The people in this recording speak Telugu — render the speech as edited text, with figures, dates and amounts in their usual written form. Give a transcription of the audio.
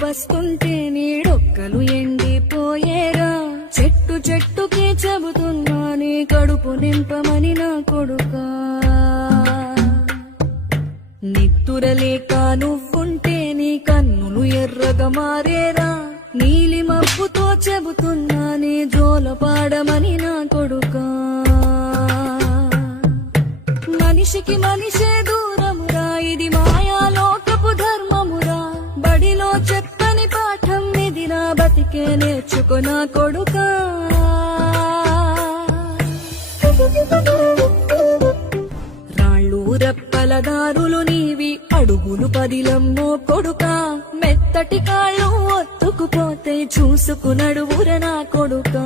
వస్తుంటే నీడొక్కలు ఎండిపోయేరా చెట్టు చెట్టుకి చెబుతున్నా నీ కడుపు నింపమని నా కొడుకా నిద్దురలేక నువ్వుంటే నీ కన్నులు ఎర్రగా మారేరా నీలి మబ్బుతో చెబుతున్నా నీ జోల పాడమని నా కొడుకా మనిషికి మనిషే దూరమురా ఇది మాయాలోకపు ధర్మమురా బడిలో చెత్తని పాఠం ఇదిరా బతికే నేర్చుకో నా కొడుకా రాళ్ళు రెప్పల దారులు నీవి అడుగులు పదిలమ్మో కొడుకా మెత్తటి కాళ్ళు ఒత్తుకుపోతే చూసుకు నడువుర నా కొడుకా